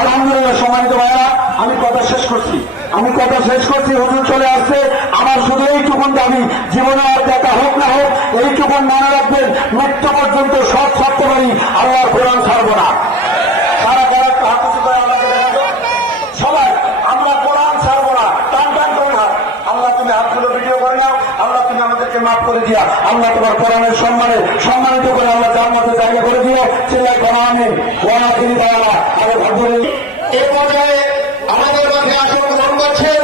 আলহামদুলিল্লাহ। সম্মানিত ভাইরা, আমি কথা শেষ করছি। হুজুর চলে আসছে। আমার শুধু এইটুকুন দাবি, জীবনে আর দেখা হোক না হোক, এইটুকুন মনে রাখবেন, মৃত্যু পর্যন্ত সব ছাড়তে পারি, আল্লাহর কোরআন ছাড়বো না। সারা যারা একটু হাত উঁচু করে আল্লাহকে দেখাবো, সবাই আমরা কোরআন ছাড়বো না। টান টান করে না। আল্লাহ তুমি হাতগুলো ভিডিও করে নাও। আল্লাহ তুমি আমাদেরকে মাফ করে দিয়া। আল্লাহ তোমার কোরআনের সম্মানিত করে আল্লাহ জান্নাতে জায়গা করে দিও। চিল্লাই করা আমিন। ওয়া আখিরি দাওয়ানা আলহামদুলিল্লাহ। এই পর্যায়ে আমাদের মাঝে আসন গ্রহণ করছেন